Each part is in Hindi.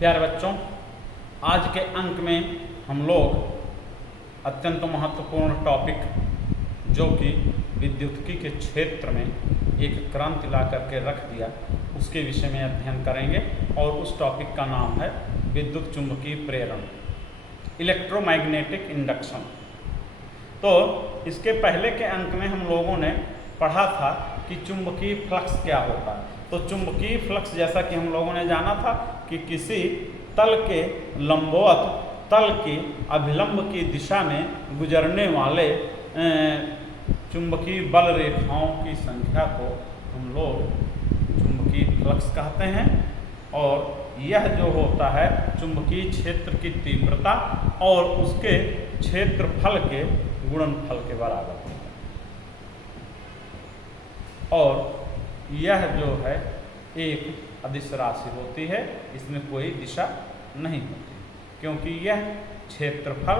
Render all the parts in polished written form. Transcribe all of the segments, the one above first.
प्यारे बच्चों, आज के अंक में हम लोग अत्यंत महत्वपूर्ण टॉपिक जो कि विद्युतिकी के क्षेत्र में एक क्रांति ला करके रख दिया, उसके विषय में अध्ययन करेंगे। और उस टॉपिक का नाम है विद्युत चुंबकीय प्रेरण, इलेक्ट्रोमैग्नेटिक इंडक्शन। तो इसके पहले के अंक में हम लोगों ने पढ़ा था कि चुंबकीय फ्लक्स क्या होता है। तो चुंबकीय फ्लक्स जैसा कि हम लोगों ने जाना था कि किसी तल के लंबवत तल की अभिलंब की दिशा में गुजरने वाले चुंबकीय बल रेखाओं की संख्या को हम लोग चुंबकीय फ्लक्स कहते हैं। और यह जो होता है चुंबकीय क्षेत्र की तीव्रता और उसके क्षेत्रफल के गुणनफल के बराबर होता है। और यह जो है एक अदिश राशि होती है, इसमें कोई दिशा नहीं होती, क्योंकि यह क्षेत्रफल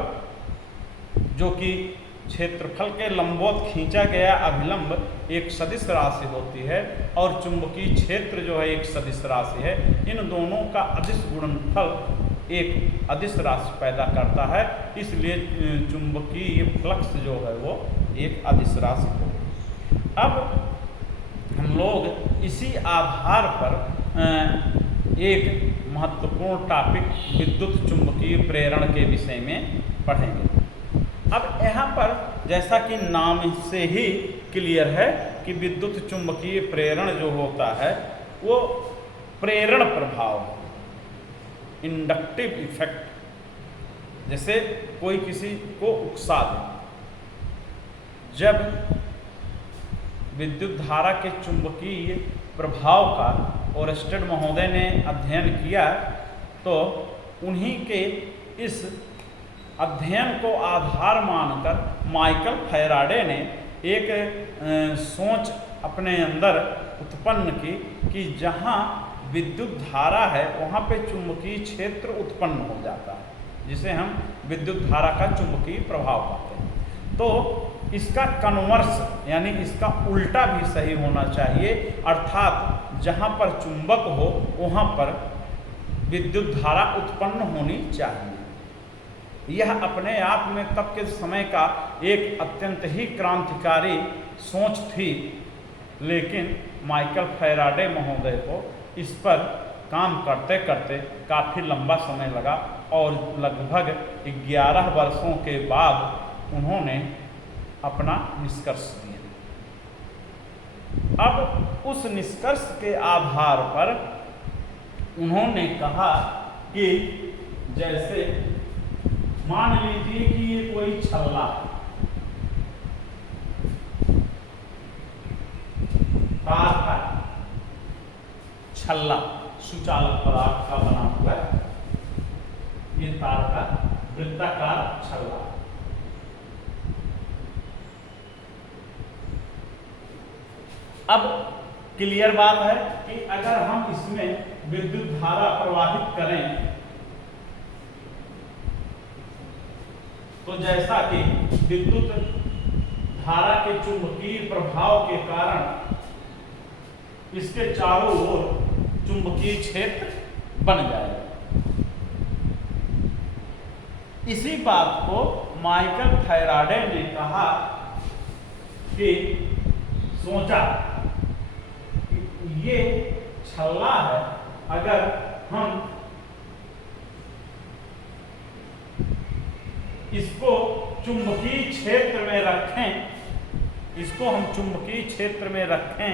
जो कि क्षेत्रफल के लंबवत खींचा गया अभिलंब एक सदिश राशि होती है और चुंबकीय क्षेत्र जो है एक सदिश राशि है। इन दोनों का अदिश गुणनफल एक अदिश राशि पैदा करता है, इसलिए चुंबकीय फ्लक्स जो है वो एक अदिश राशि होगी। अब हम लोग इसी आधार पर एक महत्वपूर्ण टॉपिक विद्युत चुंबकीय प्रेरण के विषय में पढ़ेंगे। अब यहाँ पर जैसा कि नाम से ही क्लियर है कि विद्युत चुंबकीय प्रेरण जो होता है वो प्रेरण प्रभाव, इंडक्टिव इफेक्ट। जैसे कोई किसी को उकसा दे, जब विद्युत धारा के चुंबकीय प्रभाव का ओरस्टेड महोदय ने अध्ययन किया, तो उन्हीं के इस अध्ययन को आधार मानकर माइकल फैराडे ने एक सोच अपने अंदर उत्पन्न की कि जहाँ विद्युत धारा है वहाँ पे चुंबकीय क्षेत्र उत्पन्न हो जाता है, जिसे हम विद्युत धारा का चुंबकीय प्रभाव कहते हैं। तो इसका कन्वर्स यानी इसका उल्टा भी सही होना चाहिए, अर्थात जहाँ पर चुंबक हो वहाँ पर विद्युत धारा उत्पन्न होनी चाहिए। यह अपने आप में तब के समय का एक अत्यंत ही क्रांतिकारी सोच थी, लेकिन माइकल फैराडे महोदय को इस पर काम करते करते काफ़ी लंबा समय लगा और लगभग 11 वर्षों के बाद उन्होंने अपना निष्कर्ष दिया। अब उस निष्कर्ष के आधार पर उन्होंने कहा कि जैसे मान लीजिए कि ये कोई छल्ला तार का छल्ला सुचालक पदार्थ का बना हुआ है, ये तार का वृत्ताकार छल्ला। अब क्लियर बात है कि अगर हम इसमें विद्युत धारा प्रवाहित करें तो जैसा कि विद्युत धारा के चुंबकीय प्रभाव के कारण इसके चारों ओर चुंबकीय क्षेत्र बन जाएगा। इसी बात को माइकल फैराडे ने कहा कि सोचा ये छल्ला है, अगर हम इसको चुंबकीय क्षेत्र में रखें, इसको हम चुंबकीय क्षेत्र में रखें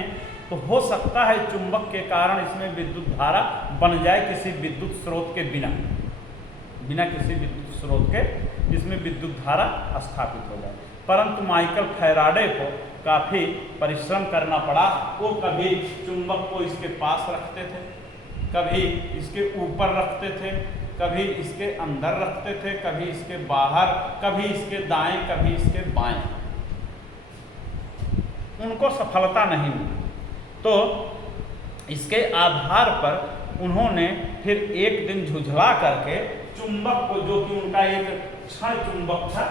तो हो सकता है चुंबक के कारण इसमें विद्युत धारा बन जाए किसी विद्युत स्रोत के बिना किसी विद्युत स्रोत के इसमें विद्युत धारा स्थापित हो जाए। परंतु माइकल फैराडे को काफ़ी परिश्रम करना पड़ा। वो कभी चुंबक को इसके पास रखते थे, कभी इसके ऊपर रखते थे, कभी इसके अंदर रखते थे, कभी इसके बाहर, कभी इसके दाएं, कभी इसके बाएं। उनको सफलता नहीं मिली। तो इसके आधार पर उन्होंने फिर एक दिन झुझला करके चुंबक को, जो कि उनका एक क्षण चुंबक था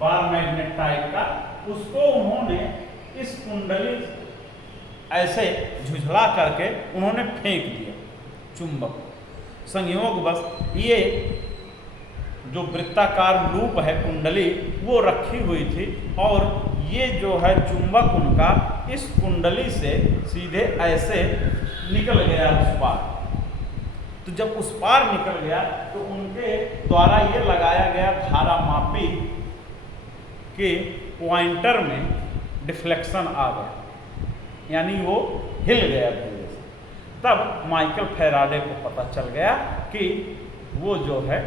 बार मैग्नेट टाइप का, उसको उन्होंने इस कुंडली ऐसे झुझला करके उन्होंने फेंक दिया चुंबक। संयोगवश ये जो वृत्ताकार लूप है कुंडली वो रखी हुई थी और ये जो है चुंबक उनका इस कुंडली से सीधे ऐसे निकल गया उस पार। तो जब उस पार निकल गया तो उनके द्वारा ये लगाया गया धारा मापी के पॉइंटर में डिफ्लेक्शन आ गया, यानी वो हिल गया धीरे से। तब माइकल फैराडे को पता चल गया कि वो जो है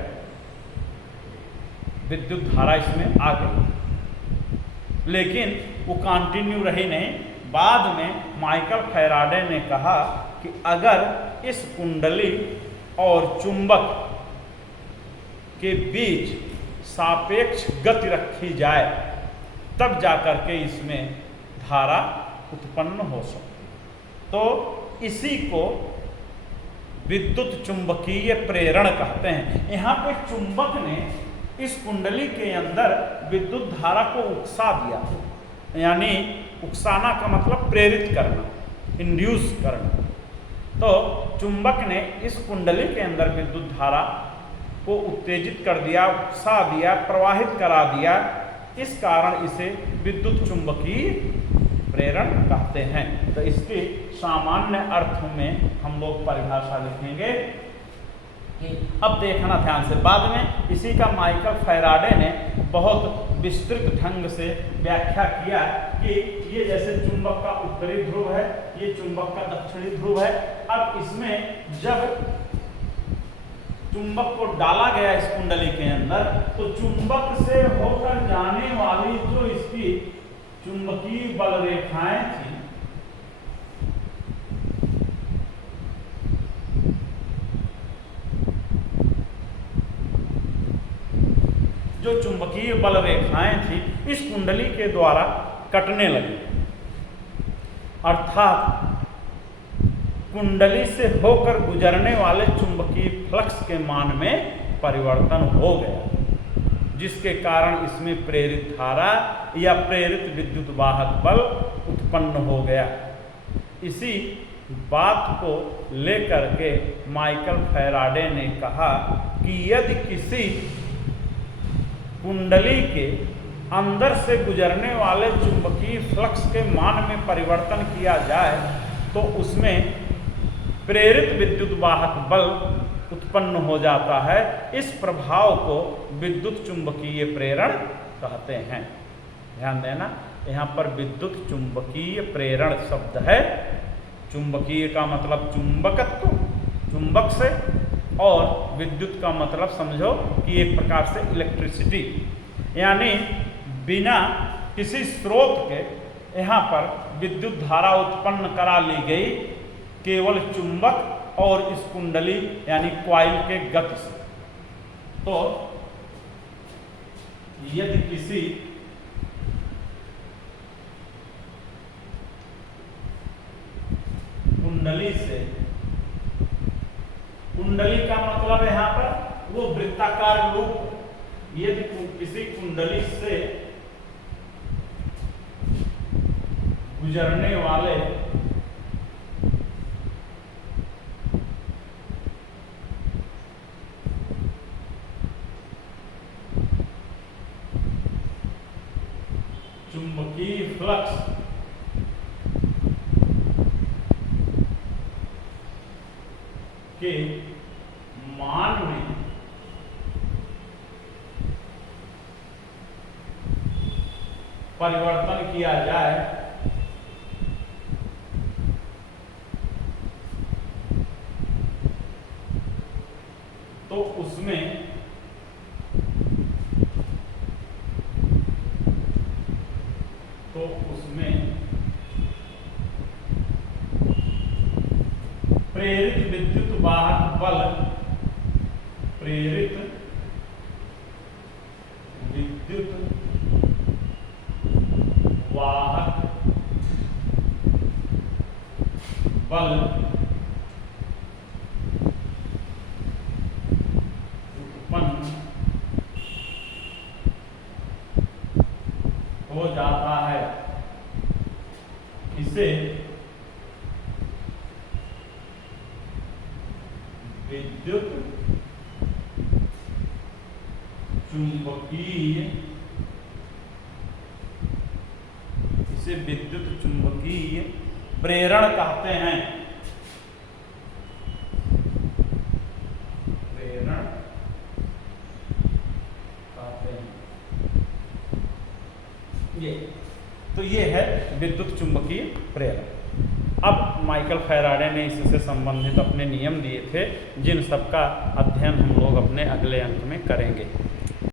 विद्युत धारा इसमें आ गई। लेकिन वो कंटिन्यू रही नहीं। बाद में माइकल फैराडे ने कहा कि अगर इस कुंडली और चुंबक के बीच सापेक्ष गति रखी जाए तब जाकर के इसमें धारा उत्पन्न हो सकती। तो इसी को विद्युत चुंबकीय प्रेरण कहते हैं। यहाँ पे चुंबक ने इस कुंडली के अंदर विद्युत धारा को उकसा दिया, यानी उकसाना का मतलब प्रेरित करना, इंड्यूस करना। तो चुंबक ने इस कुंडली के अंदर विद्युत धारा को उत्तेजित कर दिया, उकसा दिया, प्रवाहित करा दिया। इस कारण इसे विद्युत चुंबकीय प्रेरण कहते हैं। तो इसके सामान्य अर्थ में हम लोग परिभाषा लिखेंगे कि अब देखना ध्यान से, बाद में इसी का माइकल फैराडे ने बहुत विस्तृत ढंग से व्याख्या किया कि ये जैसे चुंबक का उत्तरी ध्रुव है, ये चुंबक का दक्षिणी ध्रुव है। अब इसमें जब चुंबक को डाला गया इस कुंडली के अंदर तो चुंबक से होकर जाने वाली जो इसकी चुंबकीय बल रेखाएं थी जो चुंबकीय बल रेखाएं थी इस कुंडली के द्वारा कटने लगी, अर्थात कुंडली से होकर गुजरने वाले चुंबकीय फ्लक्स के मान में परिवर्तन हो गया, जिसके कारण इसमें प्रेरित धारा या प्रेरित विद्युत वाहक बल उत्पन्न हो गया। इसी बात को लेकर के माइकल फैराडे ने कहा कि यदि किसी कुंडली के अंदर से गुजरने वाले चुंबकीय फ्लक्स के मान में परिवर्तन किया जाए तो उसमें प्रेरित विद्युत वाहक बल उत्पन्न हो जाता है। इस प्रभाव को विद्युत चुंबकीय प्रेरण कहते हैं। ध्यान देना, यहाँ पर विद्युत चुंबकीय प्रेरण शब्द है। चुंबकीय का मतलब चुंबकत्व, चुंबक से, और विद्युत का मतलब समझो कि एक प्रकार से इलेक्ट्रिसिटी, यानी बिना किसी स्रोत के यहाँ पर विद्युत धारा उत्पन्न करा ली गई केवल चुंबक और इस कुंडली यानी क्वाइल के गति से। तो यदि किसी कुंडली से, कुंडली का मतलब यहाँ पर वो वृत्ताकार लूप, यदि किसी कुंडली से गुजरने वाले चुंबकीय फ्लक्स के मान में परिवर्तन किया जाए तो उसमें प्रेरित विद्युत वाहक बल, प्रेरित विद्युत वाहक बल उत्पन्न हो जाता है। इसे विद्युत चुंबकीय, इसे विद्युत चुंबकीय प्रेरण कहते हैं। प्रेरण कहते हैं। ये है विद्युत चुंबकीय प्रेरण। अब माइकल फैराडे ने इससे संबंधित अपने नियम दिए थे, जिन सबका अध्ययन हम लोग अपने अगले अंक में करेंगे।